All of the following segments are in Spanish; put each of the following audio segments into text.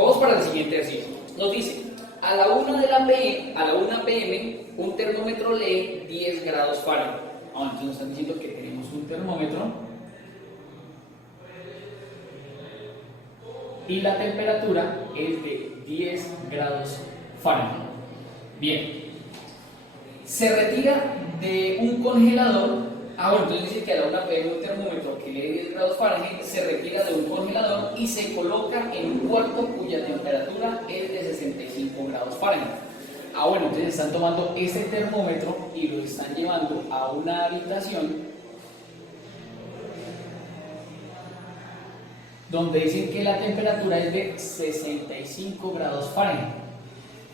Vamos para el siguiente ejercicio. Nos dice, a la 1 p.m. un termómetro lee 10 grados Fahrenheit. Entonces nos están diciendo que tenemos un termómetro y la temperatura es de 10 grados Fahrenheit. Bien, se retira de un congelador. Entonces dice que a la 1 p.m. un termómetro que lee 10 grados Fahrenheit se retira de un congelador y se coloca en un cuarto cuya temperatura es de 65 grados Fahrenheit. Entonces están tomando ese termómetro y lo están llevando a una habitación donde dicen que la temperatura es de 65 grados Fahrenheit.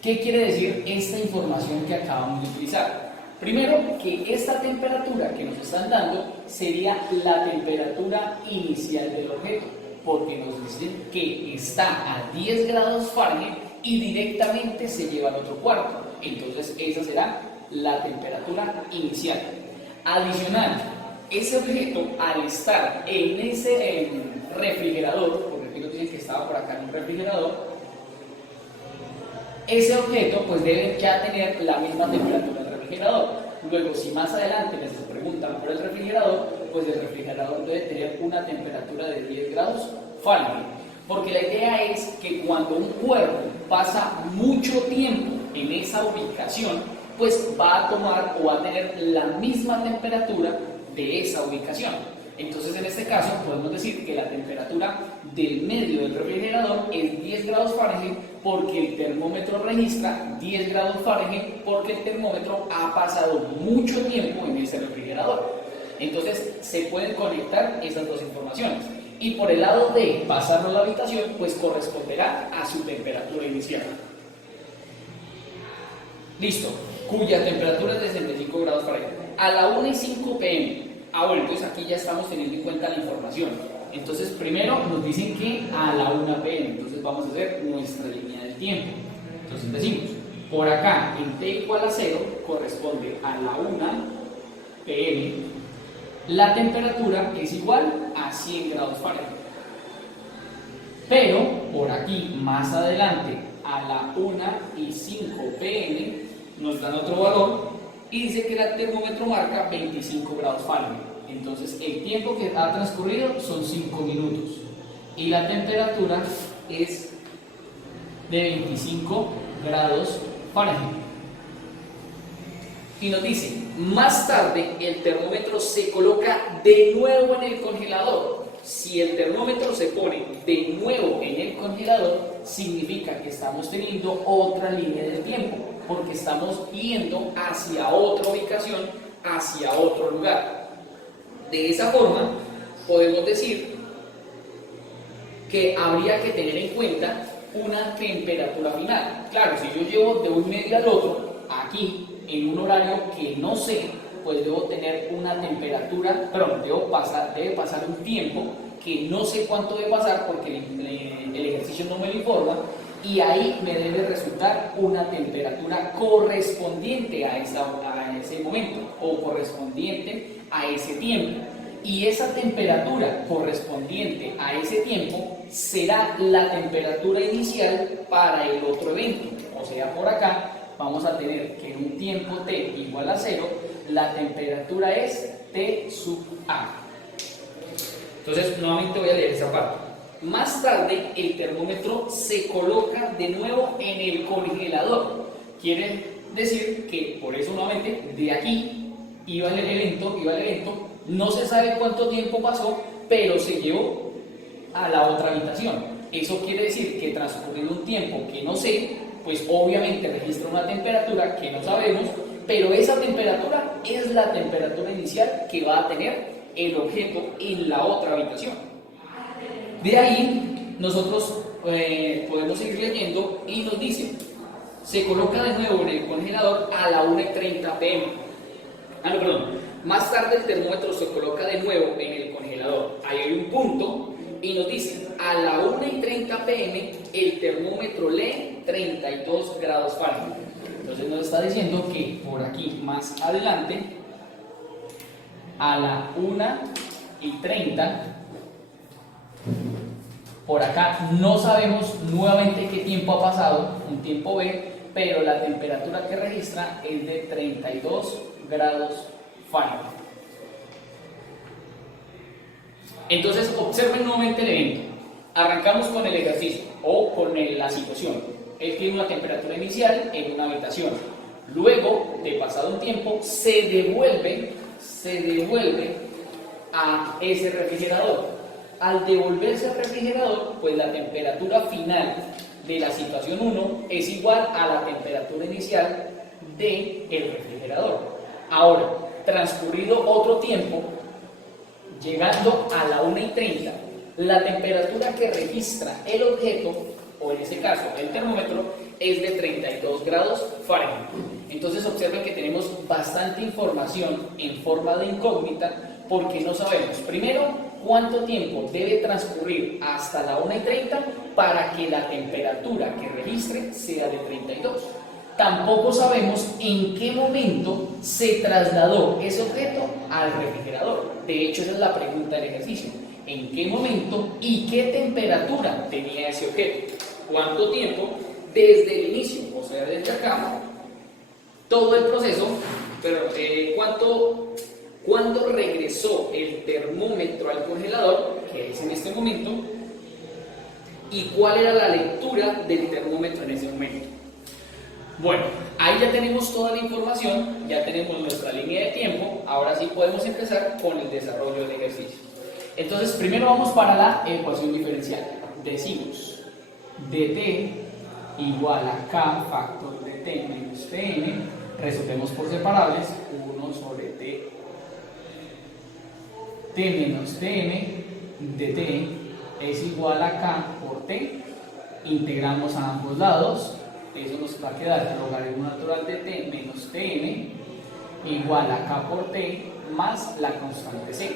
¿Qué quiere decir esta información que acabamos de utilizar? Primero, que esta temperatura que nos están dando sería la temperatura inicial del objeto, porque nos dicen que está a 10 grados Fahrenheit y directamente se lleva al otro cuarto. Entonces esa será la temperatura inicial. Adicional, ese objeto al estar en ese refrigerador, porque aquí nos dicen que estaba por acá en un refrigerador, ese objeto pues debe ya tener la misma temperatura del refrigerador. Luego, si más adelante les preguntan por el refrigerador, pues el refrigerador debe tener una temperatura de 10 grados Fahrenheit. Porque la idea es que cuando un cuerpo pasa mucho tiempo en esa ubicación, pues va a tomar o va a tener la misma temperatura de esa ubicación. Entonces, en este caso, podemos decir que la temperatura del medio del refrigerador es 10 grados Fahrenheit porque el termómetro registra 10 grados Fahrenheit porque el termómetro ha pasado mucho tiempo en ese refrigerador. Entonces, se pueden conectar esas dos informaciones. Y por el lado de pasarlo a la habitación, pues corresponderá a su temperatura inicial. Listo, cuya temperatura es de 65 grados Fahrenheit. A la 1:05 p.m. Entonces aquí ya estamos teniendo en cuenta la información. Entonces primero nos dicen que a la 1 p.m. Entonces vamos a hacer nuestra línea del tiempo. Entonces decimos, por acá en t igual a 0 corresponde a la 1 p.m. La temperatura es igual a 100 grados Fahrenheit. Pero por aquí más adelante a la 1:05 p.m. nos dan otro valor y dice que el termómetro marca 25 grados Fahrenheit. Entonces el tiempo que ha transcurrido son 5 minutos y la temperatura es de 25 grados Fahrenheit. Y nos dice, más tarde el termómetro se coloca de nuevo en el congelador. Si el termómetro se pone de nuevo en el congelador, significa que estamos teniendo otra línea del tiempo, porque estamos yendo hacia otra ubicación, hacia otro lugar. De esa forma, podemos decir que habría que tener en cuenta una temperatura final. Claro, si yo llevo de un medio al otro, aquí, en un horario que no sé, pues debo tener una temperatura, debe pasar un tiempo que no sé cuánto debe pasar porque el ejercicio no me lo informa, y ahí me debe resultar una temperatura correspondiente a ese momento o correspondiente a ese tiempo. Y esa temperatura correspondiente a ese tiempo será la temperatura inicial para el otro evento. O sea, por acá vamos a tener que en un tiempo t igual a 0, la temperatura es T sub A. Entonces, nuevamente voy a leer esa parte. Más tarde, el termómetro se coloca de nuevo en el congelador. Quiere decir que, por eso nuevamente, de aquí iba el evento, no se sabe cuánto tiempo pasó, pero se llevó a la otra habitación. Eso quiere decir que transcurrido un tiempo que no sé, pues obviamente registra una temperatura que no sabemos, pero esa temperatura es la temperatura inicial que va a tener el objeto en la otra habitación. De ahí nosotros podemos seguir leyendo y nos dice, se coloca de nuevo en el congelador a la 1:30 p.m. Más tarde el termómetro se coloca de nuevo en el congelador. Ahí hay un punto y nos dice, a la 1:30 p.m. el termómetro lee 32 grados Fahrenheit. Entonces nos está diciendo que por aquí más adelante, a la 1:30, Por acá no sabemos nuevamente qué tiempo ha pasado, un tiempo B, pero la temperatura que registra es de 32 grados Fahrenheit. Entonces observen nuevamente el evento. Arrancamos con el ejercicio o con la situación. Él tiene una temperatura inicial en una habitación. Luego, de pasado un tiempo, se devuelve a ese refrigerador. Al devolverse al refrigerador, pues la temperatura final de la situación 1 es igual a la temperatura inicial del refrigerador. Ahora, transcurrido otro tiempo, llegando a la 1:30, la temperatura que registra el objeto, o en este caso el termómetro, es de 32 grados Fahrenheit. Entonces observen que tenemos bastante información en forma de incógnita porque no sabemos, primero, cuánto tiempo debe transcurrir hasta la 1:30 para que la temperatura que registre sea de 32. Tampoco sabemos en qué momento se trasladó ese objeto al refrigerador. De hecho, esa es la pregunta del ejercicio. ¿En qué momento y qué temperatura tenía ese objeto? ¿Cuánto tiempo desde el inicio, o sea, desde acá, todo el proceso, pero cuándo regresó el termómetro al congelador, que es en este momento, y cuál era la lectura del termómetro en ese momento? Bueno, ahí ya tenemos toda la información, ya tenemos nuestra línea de tiempo, ahora sí podemos empezar con el desarrollo del ejercicio. Entonces, primero vamos para la ecuación diferencial. Decimos dt igual a k factor de t menos tn, resolvemos por separables, 1 sobre t menos tn dt es igual a k por t, integramos a ambos lados, eso nos va a quedar logaritmo natural de t menos tn igual a k por t más la constante c.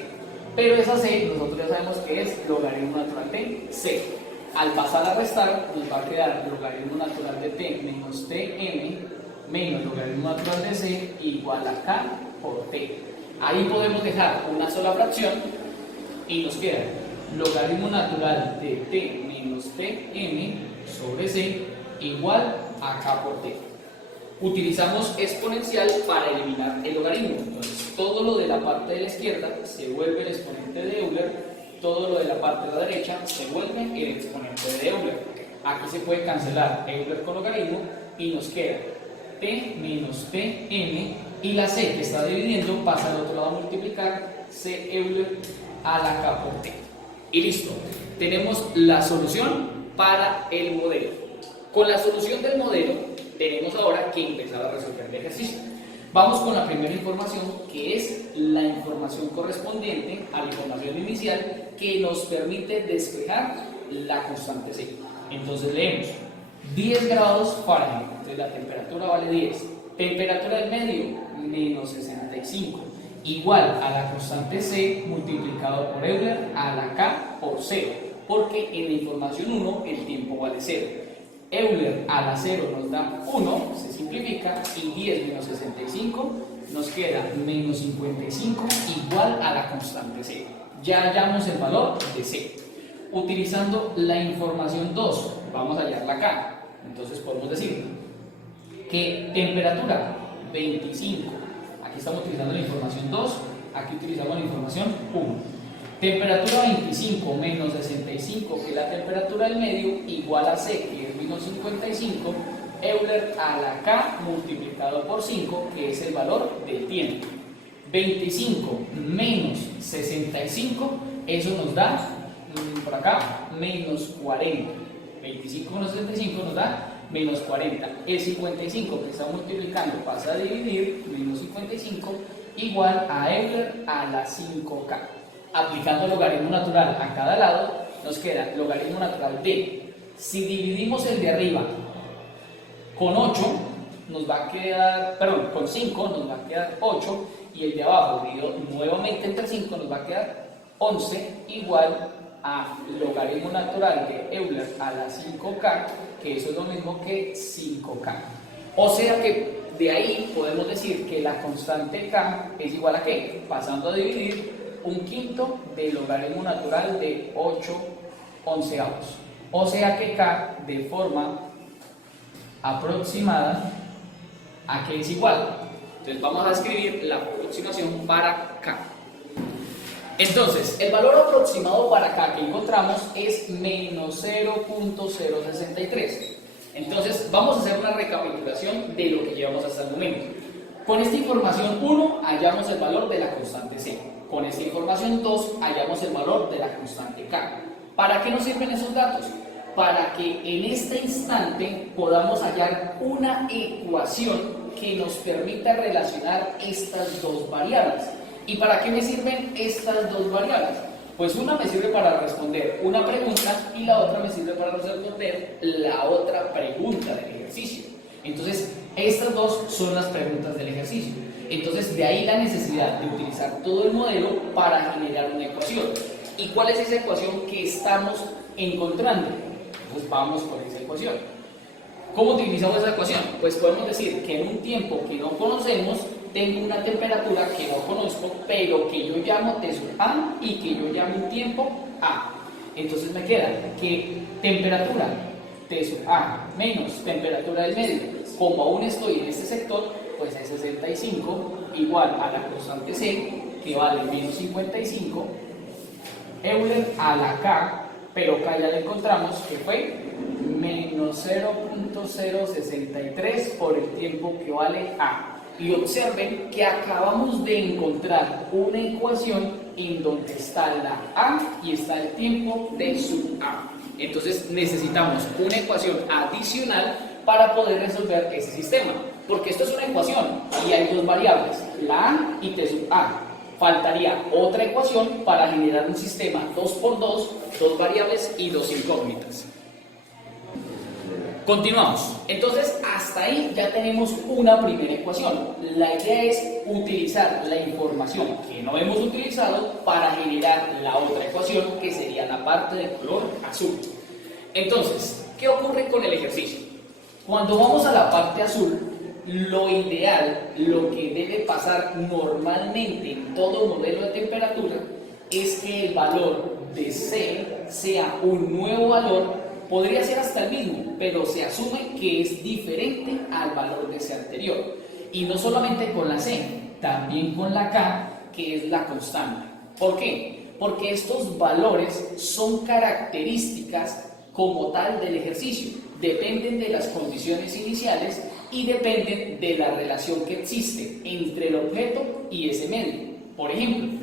Pero esa c nosotros ya sabemos que es logaritmo natural de c. Al pasar a restar nos va a quedar logaritmo natural de t menos tn menos logaritmo natural de c igual a k por t. Ahí podemos dejar una sola fracción y nos queda logaritmo natural de t menos tn sobre c igual a k por t. Utilizamos exponencial para eliminar el logaritmo. Entonces, todo lo de la parte de la izquierda se vuelve el exponente de Euler, todo lo de la parte de la derecha se vuelve el exponente de Euler. Aquí se puede cancelar Euler con logaritmo y nos queda t menos tn y la c que está dividiendo pasa al otro lado a multiplicar c Euler a la k por t. Y listo, tenemos la solución para el modelo. Con la solución del modelo tenemos ahora que empezar a resolver el ejercicio. Vamos con la primera información, que es la información correspondiente a la información inicial que nos permite despejar la constante C. Entonces leemos 10 grados Fahrenheit, entonces la temperatura vale 10. Temperatura del medio, menos 65, igual a la constante C multiplicado por Euler a la K por 0, porque en la información 1 el tiempo vale 0. Euler a la 0 nos da 1, se simplifica, y 10 menos 65 nos queda menos 55 igual a la constante C. Ya hallamos el valor de C. Utilizando la información 2, vamos a hallarla acá. Entonces podemos decir que temperatura 25, aquí estamos utilizando la información 2, aquí utilizamos la información 1. Temperatura 25 menos 65, que es la temperatura del medio, igual a C, que es menos 55, Euler a la K multiplicado por 5, que es el valor del tiempo. 25 menos 65, eso nos da, por acá, menos 40. 25 menos 65 nos da menos 40. El 55 que está multiplicando pasa a dividir, menos 55, igual a Euler a la 5K. Aplicando logaritmo natural a cada lado, nos queda logaritmo natural de, si dividimos el de arriba con 8, nos va a quedar, perdón, con 5 nos va a quedar 8, y el de abajo dividido nuevamente entre 5 nos va a quedar 11, igual a logaritmo natural de Euler a la 5K, que eso es lo mismo que 5K. O sea que de ahí podemos decir que la constante K es igual a ¿qué? Pasando a dividir 1/5 del logaritmo natural de 8 onceavos. O sea que K de forma aproximada a que es igual. Entonces vamos a escribir la aproximación para K. Entonces, el valor aproximado para K que encontramos es menos 0.063. Entonces, vamos a hacer una recapitulación de lo que llevamos hasta el momento. Con esta información 1 hallamos el valor de la constante C. Con esta información 2 hallamos el valor de la constante K. ¿Para qué nos sirven esos datos? Para que en este instante podamos hallar una ecuación que nos permita relacionar estas dos variables. ¿Y para qué me sirven estas dos variables? Pues una me sirve para responder una pregunta y la otra me sirve para responder la otra pregunta del ejercicio. Entonces, estas dos son las preguntas del ejercicio. Entonces, de ahí la necesidad de utilizar todo el modelo para generar una ecuación. ¿Y cuál es esa ecuación que estamos encontrando? Pues vamos con esa ecuación. ¿Cómo utilizamos esa ecuación? Pues podemos decir que en un tiempo que no conocemos, tengo una temperatura que no conozco, pero que yo llamo T sub A y que yo llamo un tiempo A. Entonces me queda que temperatura T sub A menos temperatura del medio, como aún estoy en este sector, pues es 65 igual a la constante C, que vale menos 55, Euler a la K, pero K ya la encontramos que fue menos 0.063 por el tiempo que vale A. Y observen que acabamos de encontrar una ecuación en donde está la A y está el tiempo de sub A. Entonces necesitamos una ecuación adicional para poder resolver ese sistema. Porque esto es una ecuación y hay dos variables, la A y T sub A. Faltaría otra ecuación para generar un sistema 2×2, dos variables y dos incógnitas. Continuamos. Entonces, hasta ahí ya tenemos una primera ecuación. La idea es utilizar la información que no hemos utilizado para generar la otra ecuación, que sería la parte de color azul. Entonces, ¿qué ocurre con el ejercicio? Cuando vamos a la parte azul, lo ideal, lo que debe pasar normalmente en todo modelo de temperatura, es que el valor de C sea un nuevo valor. Podría ser hasta el mismo, pero se asume que es diferente al valor de C anterior. Y no solamente con la C, también con la K, que es la constante. ¿Por qué? Porque estos valores son características como tal del ejercicio. Dependen de las condiciones iniciales y dependen de la relación que existe entre el objeto y ese medio. Por ejemplo,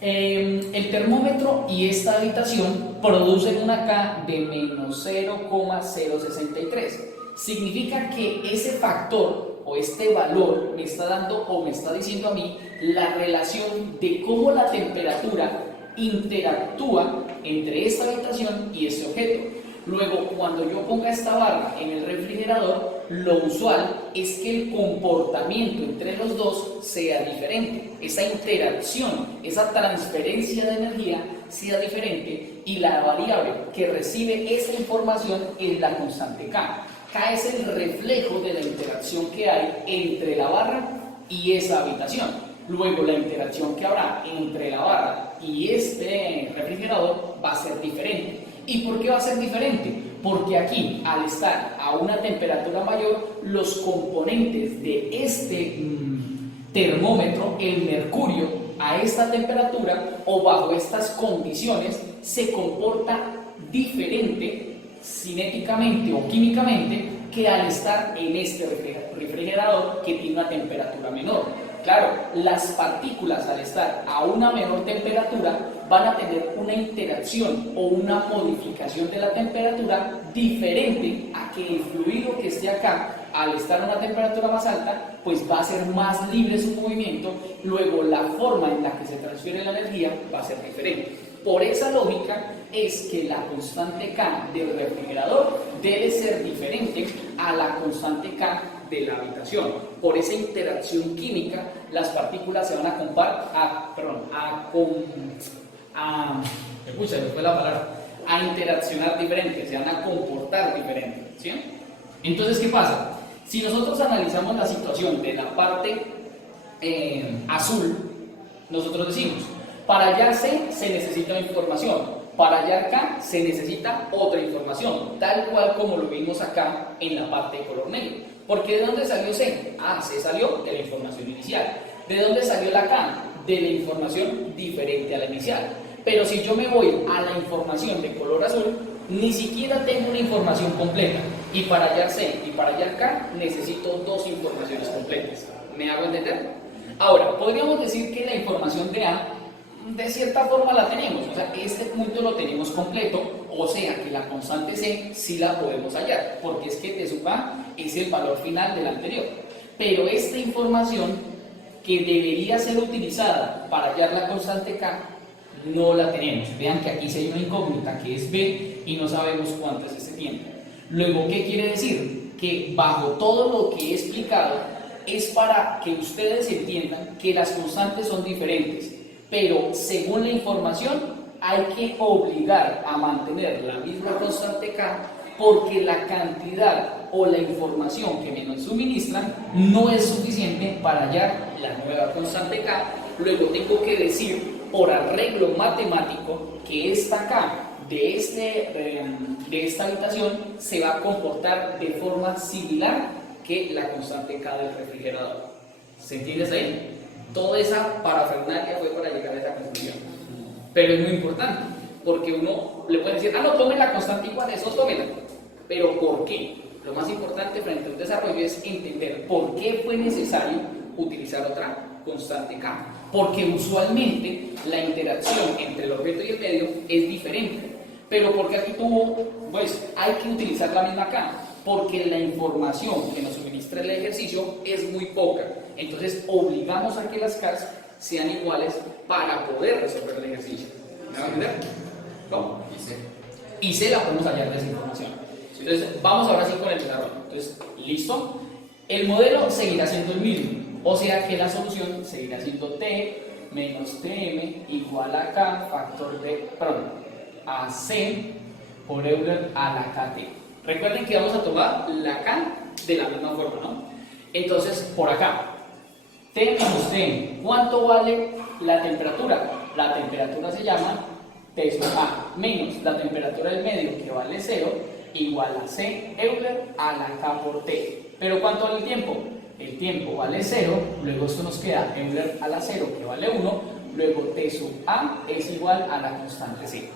el termómetro y esta habitación producen una K de menos 0,063. Significa que ese factor o este valor me está dando o me está diciendo a mí la relación de cómo la temperatura interactúa entre esta habitación y este objeto. Luego, cuando yo ponga esta barra en el refrigerador, lo usual es que el comportamiento entre los dos sea diferente. Esa interacción, esa transferencia de energía sea diferente y la variable que recibe esa información es la constante K. K es el reflejo de la interacción que hay entre la barra y esa habitación. Luego, la interacción que habrá entre la barra y este refrigerador va a ser diferente. ¿Y por qué va a ser diferente? Porque aquí, al estar a una temperatura mayor, los componentes de este termómetro, el mercurio, a esta temperatura o bajo estas condiciones, se comporta diferente cinéticamente o químicamente que al estar en este refrigerador que tiene una temperatura menor. Claro, las partículas al estar a una menor temperatura van a tener una interacción o una modificación de la temperatura diferente a que el fluido que esté acá, al estar a una temperatura más alta, pues va a ser más libre su movimiento, luego la forma en la que se transfiere la energía va a ser diferente. Por esa lógica es que la constante K del refrigerador debe ser diferente a la constante K de la habitación. Por esa interacción química, las partículas se van a interaccionar diferente, se van a comportar diferente, ¿sí? Entonces, ¿qué pasa? Si nosotros analizamos la situación de la parte azul, nosotros decimos, para hallar C se necesita información. Para hallar K se necesita otra información, tal cual como lo vimos acá en la parte de color negro. Porque ¿de dónde salió C? C salió de la información inicial. ¿De dónde salió la K? De la información diferente a la inicial. Pero si yo me voy a la información de color azul, ni siquiera tengo una información completa. Y para hallar C y para hallar K necesito dos informaciones completas. ¿Me hago entender? Ahora, podríamos decir que la información de A de cierta forma la tenemos, o sea, este punto lo tenemos completo, o sea que la constante C sí la podemos hallar, porque es que T sub A es el valor final del anterior. Pero esta información que debería ser utilizada para hallar la constante K, no la tenemos. Vean que aquí sí hay una incógnita que es B y no sabemos cuánto es ese tiempo. Luego, ¿qué quiere decir? Que bajo todo lo que he explicado es para que ustedes entiendan que las constantes son diferentes, pero según la información hay que obligar a mantener la misma constante K porque la cantidad o la información que me suministran no es suficiente para hallar la nueva constante K. Luego tengo que decir por arreglo matemático que esta K de esta habitación se va a comportar de forma similar que la constante K del refrigerador. ¿Se entiende ahí? Toda esa parafernalia fue para llegar a esa conclusión. Pero es muy importante, porque uno le puede decir, no, tome la constante igual, eso tómela. Pero ¿por qué? Lo más importante frente a un desarrollo es entender por qué fue necesario utilizar otra constante K. Porque usualmente la interacción entre el objeto y el medio es diferente. Pero porque aquí pues hay que utilizar la misma K, porque la información que nos suministra el ejercicio es muy poca. Entonces obligamos a que las Ks sean iguales para poder resolver el ejercicio. ¿Me va a entender? ¿Cómo? Y C la podemos hallar de esa información. Entonces vamos ahora sí con el desarrollo. Entonces, listo. El modelo seguirá siendo el mismo, o sea que la solución seguirá siendo T menos Tm igual a K factor de, a C por Euler a la KT. Recuerden que vamos a tomar la K de la misma forma, ¿no? Entonces, por acá, T menos T, ¿cuánto vale la temperatura? La temperatura se llama T sub A menos la temperatura del medio, que vale 0, igual a C Euler a la K por T. ¿Pero cuánto vale el tiempo? El tiempo vale 0, luego esto nos queda Euler a la 0, que vale 1, luego T sub A es igual a la constante C.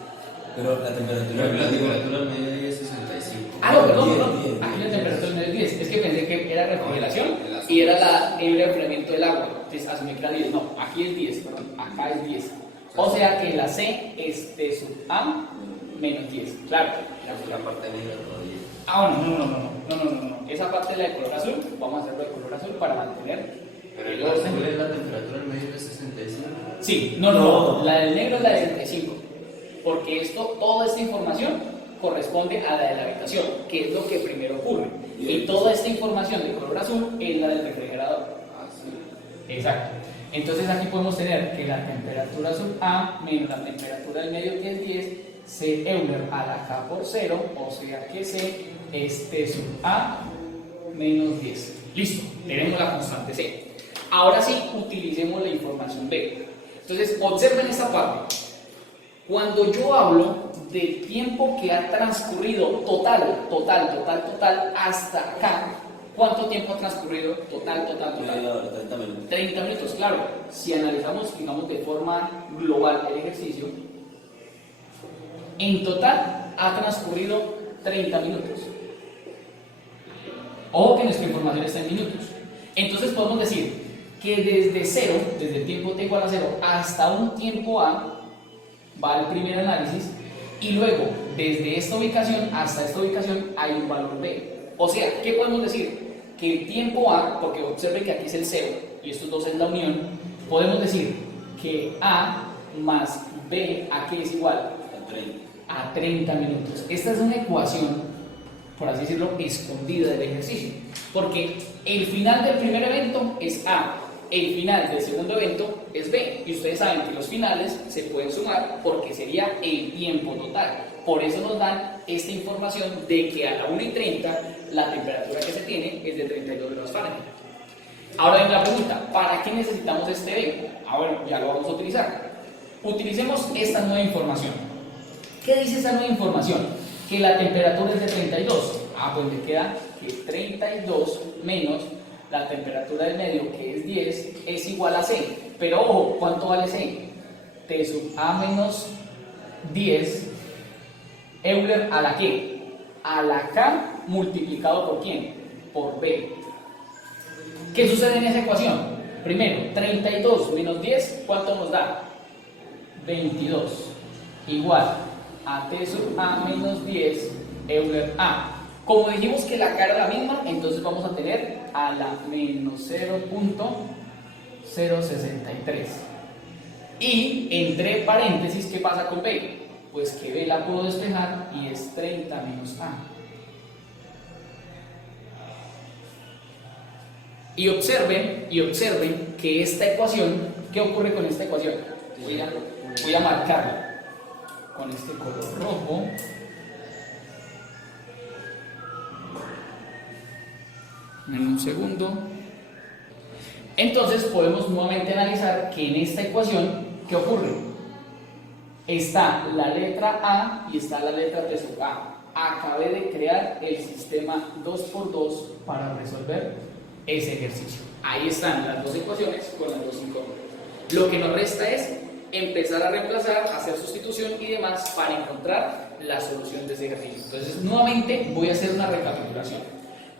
Pero la temperatura al medio es 65. Perdón. Aquí la temperatura del medio es 10. Es que pensé que era refrigeración y era el enfriamiento del agua. Entonces asumí que era 10. No, aquí es 10, perdón. Acá es 10. O sea que la C es T sub A menos 10. Claro. La parte negra todavía. No. Esa parte es la de color azul. Vamos a hacerlo de color azul para mantener. Pero el azul es la temperatura al medio de 65. Sí, no. La del negro es la de 65. Porque toda esta información corresponde a la de la habitación, que es lo que primero ocurre. Y toda esta información de color azul es la del refrigerador. Sí. Exacto. Entonces aquí podemos tener que la temperatura sub A menos la temperatura del medio, que es 10, C Euler a la K por 0, o sea que C es T sub A menos 10. Listo, tenemos la constante C. Ahora sí, utilicemos la información B. Entonces, observen esta parte. Cuando yo hablo del tiempo que ha transcurrido total hasta acá, ¿cuánto tiempo ha transcurrido total? 30 minutos. 30 minutos, claro. Si analizamos, digamos, de forma global el ejercicio, en total ha transcurrido 30 minutos. Ojo que nuestra información está en minutos. Entonces podemos decir que desde 0, desde el tiempo t igual a 0 hasta un tiempo a, va el primer análisis, y luego desde esta ubicación hasta esta ubicación hay un valor b. O sea, ¿qué podemos decir? Que el tiempo a, porque observen que aquí es el 0 y estos dos es la unión, podemos decir que a más b, ¿a qué es igual? A 30 minutos. Esta es una ecuación, por así decirlo, escondida del ejercicio, porque el final del primer evento es a, el final del segundo evento es b, y ustedes saben que los finales se pueden sumar porque sería el tiempo total. Por eso nos dan esta información de que a la 1:30 la temperatura que se tiene es de 32 grados Fahrenheit. Ahora viene la pregunta, ¿para qué necesitamos este b? Bueno, ya lo vamos a utilizar. Utilicemos esta nueva información. ¿Qué dice esa nueva información? Que la temperatura es de 32. Pues me queda que 32 menos la temperatura del medio, que es 10, es igual a C. Pero ojo, ¿cuánto vale C? T sub A menos 10 Euler a la ¿qué? A la K multiplicado por ¿quién? Por B. ¿Qué sucede en esa ecuación? Primero, 32 menos 10, ¿cuánto nos da? 22. Igual a T sub A menos 10 Euler A. Como dijimos que la K era la misma, entonces vamos a tener a la menos 0.063. Y entre paréntesis, ¿qué pasa con B? Pues que B la puedo despejar y es 30 menos A. Y observen que esta ecuación, ¿qué ocurre con esta ecuación? Voy a marcarla con este color rojo. En un segundo. Entonces podemos nuevamente analizar que en esta ecuación, ¿qué ocurre? Está la letra A y está la letra T sub A. Acabé de crear el sistema 2×2 para resolver ese ejercicio. Ahí están las dos ecuaciones con las dos incógnitas. Lo que nos resta es empezar a reemplazar, hacer sustitución y demás para encontrar la solución de ese ejercicio. Entonces nuevamente voy a hacer una recapitulación.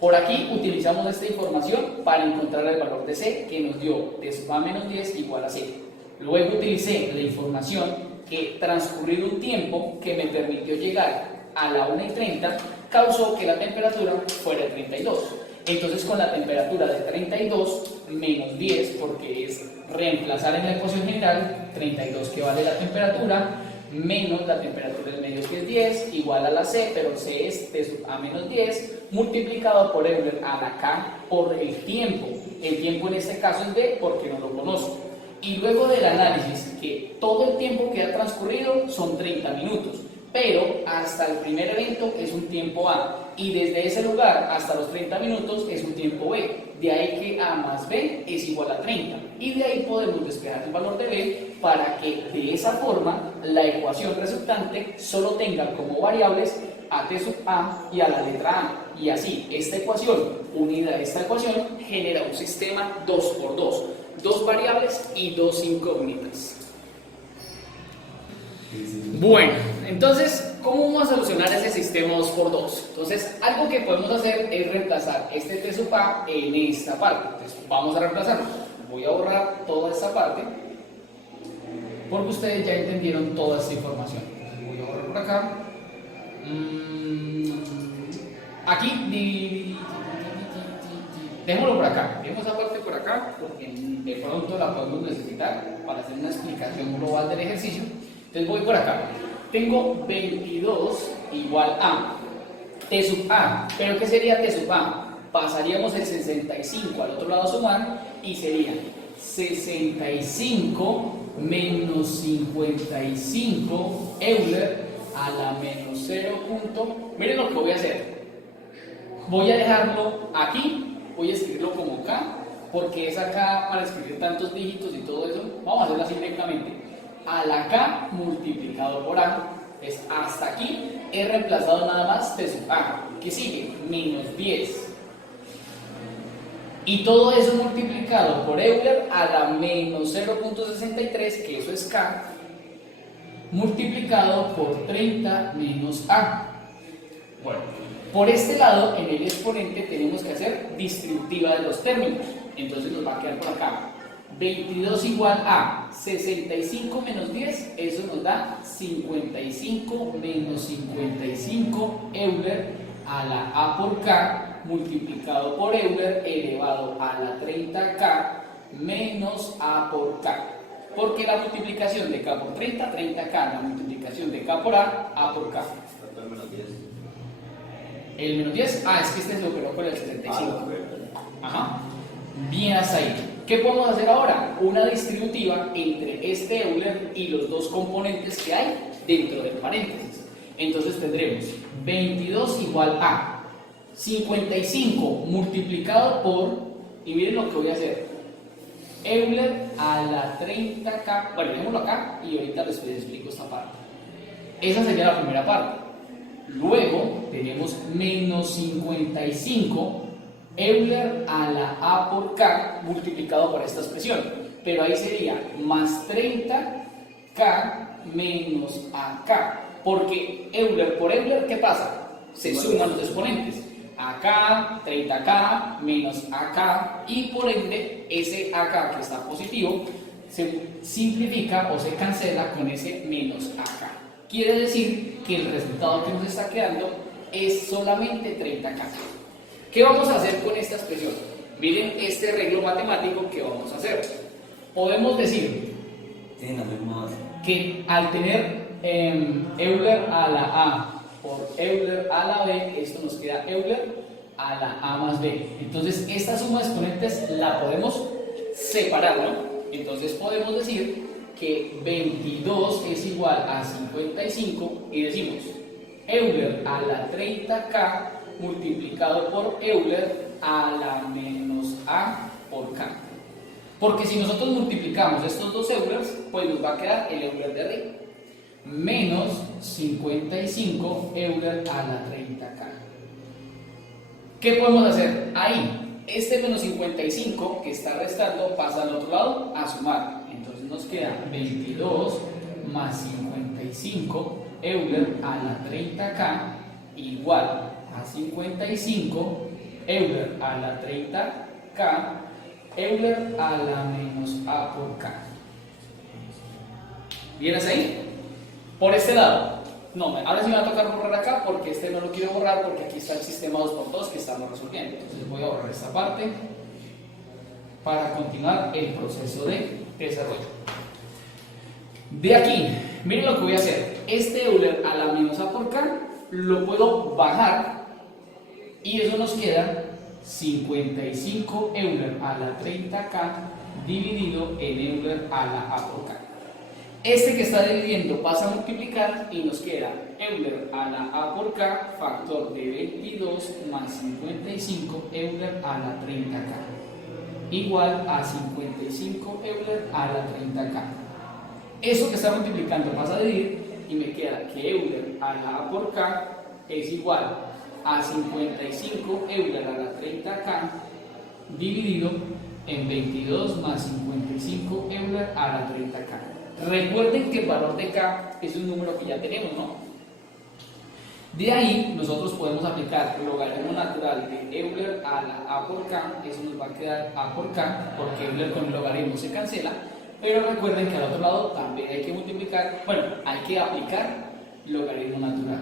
Por aquí utilizamos esta información para encontrar el valor de C, que nos dio T sub A menos 10 igual a C. Luego utilicé la información que transcurrido un tiempo que me permitió llegar a la 1:30 causó que la temperatura fuera de 32. Entonces con la temperatura de 32 menos 10, porque es reemplazar en la ecuación general, 32 que vale la temperatura, menos la temperatura del medio que es 10, igual a la C, pero C es T sub A menos 10, multiplicado por Euler a la K por el tiempo. El tiempo en este caso es B porque no lo conozco. Y luego del análisis, que todo el tiempo que ha transcurrido son 30 minutos, pero hasta el primer evento es un tiempo A, y desde ese lugar hasta los 30 minutos es un tiempo B. De ahí que A más B es igual a 30, y de ahí podemos despejar el valor de B para que de esa forma la ecuación resultante solo tenga como variables a T sub A y a la letra A, y así esta ecuación unida a esta ecuación genera un sistema 2×2, dos variables y dos incógnitas. Bueno, entonces, ¿cómo vamos a solucionar ese sistema 2×2? Entonces, algo que podemos hacer es reemplazar este T sub A en esta parte. Entonces, vamos a reemplazarlo. Voy a borrar toda esta parte porque ustedes ya entendieron toda esta información. Entonces, voy a borrar por acá. Aquí, dejémoslo por acá. Dejemos esa parte por acá porque de pronto la podemos necesitar para hacer una explicación global del ejercicio. Entonces voy por acá. Tengo 22 igual a T sub A. ¿Pero qué sería T sub A? Pasaríamos el 65 al otro lado a sumar y sería 65 menos 55 Euler a la menos 0. Miren lo que voy a hacer. Voy a dejarlo aquí, voy a escribirlo como K, porque es acá para escribir tantos dígitos y todo eso. Vamos a hacerlo así directamente. A la K multiplicado por A, es hasta aquí he reemplazado nada más T sub A, que sigue menos 10, y todo eso multiplicado por Euler a la menos 0.63, que eso es K, multiplicado por 30 menos A. Bueno, por este lado en el exponente tenemos que hacer distributiva de los términos, entonces nos va a quedar por acá 22 igual a 65 menos 10, eso nos da 55 menos 55 Euler a la A por K multiplicado por Euler elevado a la 30K menos A por K. Porque la multiplicación de K por 30, 30K, la multiplicación de K por A por K. El menos 10, es que este se operó con el 75. Ajá. Bien hasta ahí. ¿Qué podemos hacer ahora? Una distributiva entre este Euler y los dos componentes que hay dentro del paréntesis. Entonces tendremos 22 igual a 55 multiplicado por, y miren lo que voy a hacer, Euler a la 30K, bueno, dejémoslo acá y ahorita les explico esta parte. Esa sería la primera parte. Luego tenemos menos 55 Euler a la A por K multiplicado por esta expresión. Pero ahí sería más 30K menos AK. Porque Euler por Euler, ¿qué pasa? Se suman los exponentes. AK, 30K menos AK, y por ende ese AK que está positivo se simplifica o se cancela con ese menos AK. Quiere decir que el resultado que nos está quedando es solamente 30K. ¿Qué vamos a hacer con esta expresión? Miren este arreglo matemático que vamos a hacer. Podemos decir que al tener Euler a la A por Euler a la B, esto nos queda Euler a la A más B. Entonces esta suma de exponentes la podemos separar, ¿no? Entonces podemos decir que 22 es igual a 55 y decimos Euler a la 30K multiplicado por Euler a la menos A por K. Porque si nosotros multiplicamos estos dos Eulers, pues nos va a quedar el Euler de arriba. Menos 55 Euler a la 30K. ¿Qué podemos hacer ahí? Este menos 55 que está restando pasa al otro lado a sumar. Entonces nos queda 22 más 55 Euler a la 30K igual a 55 Euler a la 30K Euler a la menos A por K. ¿Vienes ahí? Por este lado. No, ahora sí me va a tocar borrar acá porque este no lo quiero borrar porque aquí está el sistema 2×2 que estamos resolviendo. Entonces voy a borrar esta parte para continuar el proceso de desarrollo. De aquí, miren lo que voy a hacer. Este Euler a la menos A por K lo puedo bajar y eso nos queda 55 Euler a la 30K dividido en Euler a la A por K. Este que está dividiendo pasa a multiplicar y nos queda Euler a la A por K factor de 22 más 55 Euler a la 30K igual a 55 Euler a la 30K. Eso que está multiplicando pasa a dividir y me queda que Euler a la A por K es igual a 55 Euler a la 30K dividido en 22 más 55 Euler a la 30K. Recuerden que el valor de K es un número que ya tenemos, ¿no? De ahí nosotros podemos aplicar el logaritmo natural de Euler a la A por K, eso nos va a quedar A por K, porque Euler con el logaritmo se cancela, pero recuerden que al otro lado también hay que multiplicar, bueno, hay que aplicar logaritmo natural.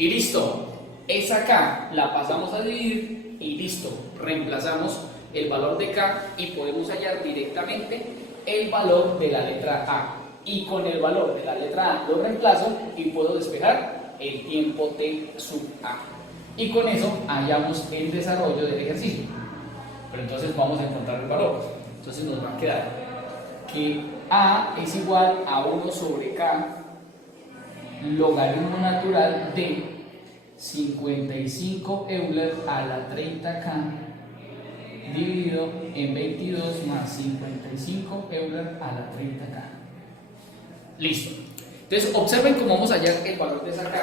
Y listo, esa K la pasamos a dividir y listo, reemplazamos el valor de K y podemos hallar directamente el valor de la letra A. Y con el valor de la letra A lo reemplazo y puedo despejar el tiempo T sub A. Y con eso hallamos el desarrollo del ejercicio. Pero entonces vamos a encontrar el valor. Entonces nos va a quedar que A es igual a 1 sobre K logaritmo natural de 55 Euler a la 30K dividido en 22 más 55 Euler a la 30K. Listo. Entonces observen cómo vamos a hallar el valor de esa K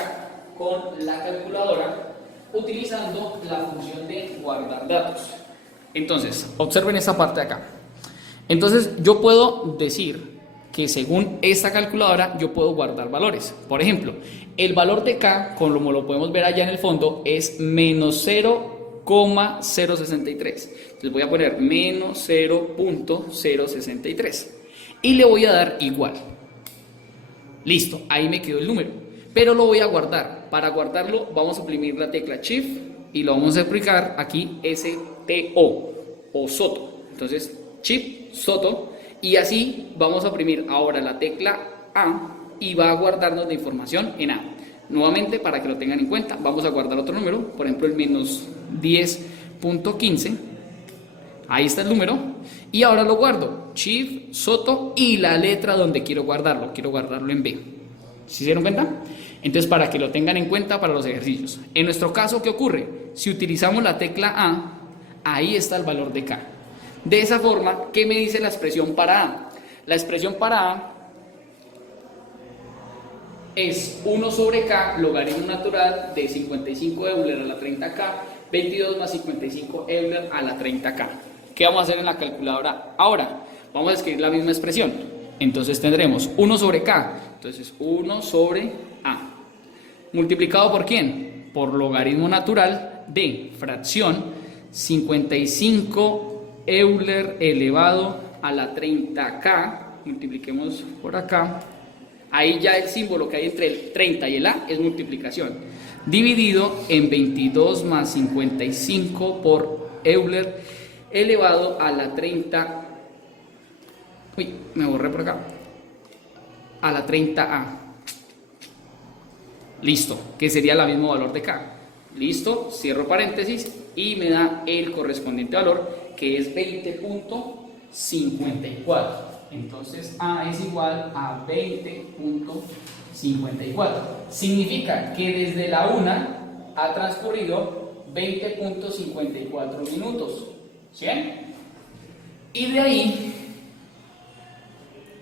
con la calculadora utilizando la función de guardar datos. Entonces, observen esta parte de acá. Entonces yo puedo decir que según esta calculadora yo puedo guardar valores. Por ejemplo, el valor de K, como lo podemos ver allá en el fondo, es menos 0,063. Entonces voy a poner menos 0.063 y le voy a dar igual. Listo, ahí me quedó el número, pero lo voy a guardar. Para guardarlo vamos a oprimir la tecla Shift y lo vamos a aplicar aquí STO o SOTO. Entonces Shift, SOTO. Y así vamos a oprimir ahora la tecla A y va a guardarnos la información en A. Nuevamente, para que lo tengan en cuenta, vamos a guardar otro número, por ejemplo el menos 10.15. Ahí está el número. Y ahora lo guardo. Shift, SOTO y la letra donde quiero guardarlo. Quiero guardarlo en B. ¿Sí se dieron cuenta? Entonces, para que lo tengan en cuenta para los ejercicios. En nuestro caso, ¿qué ocurre? Si utilizamos la tecla A, ahí está el valor de K. De esa forma, ¿qué me dice la expresión para A? La expresión para A es 1 sobre K, logaritmo natural de 55 Euler a la 30K, 22 más 55 Euler a la 30K. ¿Qué vamos a hacer en la calculadora ahora? Vamos a escribir la misma expresión. Entonces tendremos 1 sobre K, entonces 1 sobre A. ¿Multiplicado por quién? Por logaritmo natural de fracción 55 Euler elevado a la 30K. Multipliquemos por acá. Ahí ya el símbolo que hay entre el 30 y el A es multiplicación. Dividido en 22 más 55 por Euler elevado a la 30. Uy, me borré por acá. A la 30A. Listo, que sería el mismo valor de K. Listo, cierro paréntesis y me da el correspondiente valor, que es 20.54. Entonces A es igual a 20.54. Significa que desde la 1 ha transcurrido 20.54 minutos. ¿Sí? Y de ahí,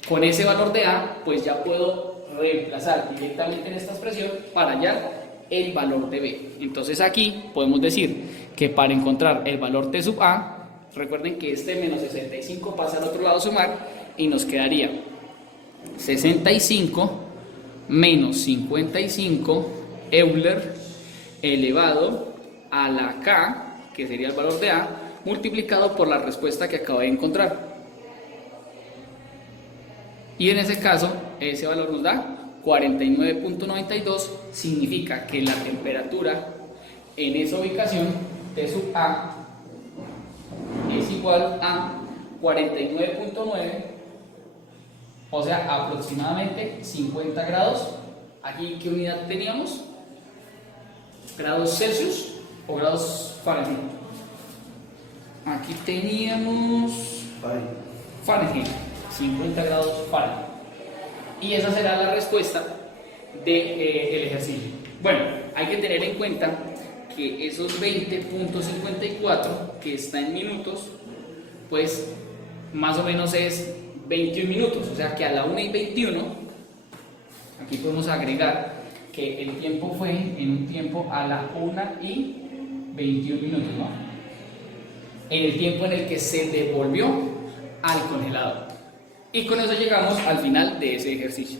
con ese valor de A, pues ya puedo reemplazar directamente en esta expresión para hallar el valor de B. Entonces aquí podemos decir que para encontrar el valor T sub A, recuerden que este menos 65 pasa al otro lado a sumar y nos quedaría 65 menos 55 Euler elevado a la K, que sería el valor de A, multiplicado por la respuesta que acabo de encontrar. Y en ese caso, ese valor nos da 49.92, significa que la temperatura en esa ubicación T sub A es igual a 49.9, o sea, aproximadamente 50 grados. ¿Aquí qué unidad teníamos? ¿Grados Celsius o grados Fahrenheit? Aquí teníamos Fahrenheit. 50 grados Fahrenheit. Y esa será la respuesta del ejercicio. Bueno, hay que tener en cuenta que esos 20.54 que está en minutos, pues más o menos es 21 minutos. O sea que a la 1:21, aquí podemos agregar que el tiempo fue en un tiempo a la 1:21 minutos, ¿no? En el tiempo en el que se devolvió al congelador. Y con eso llegamos al final de ese ejercicio.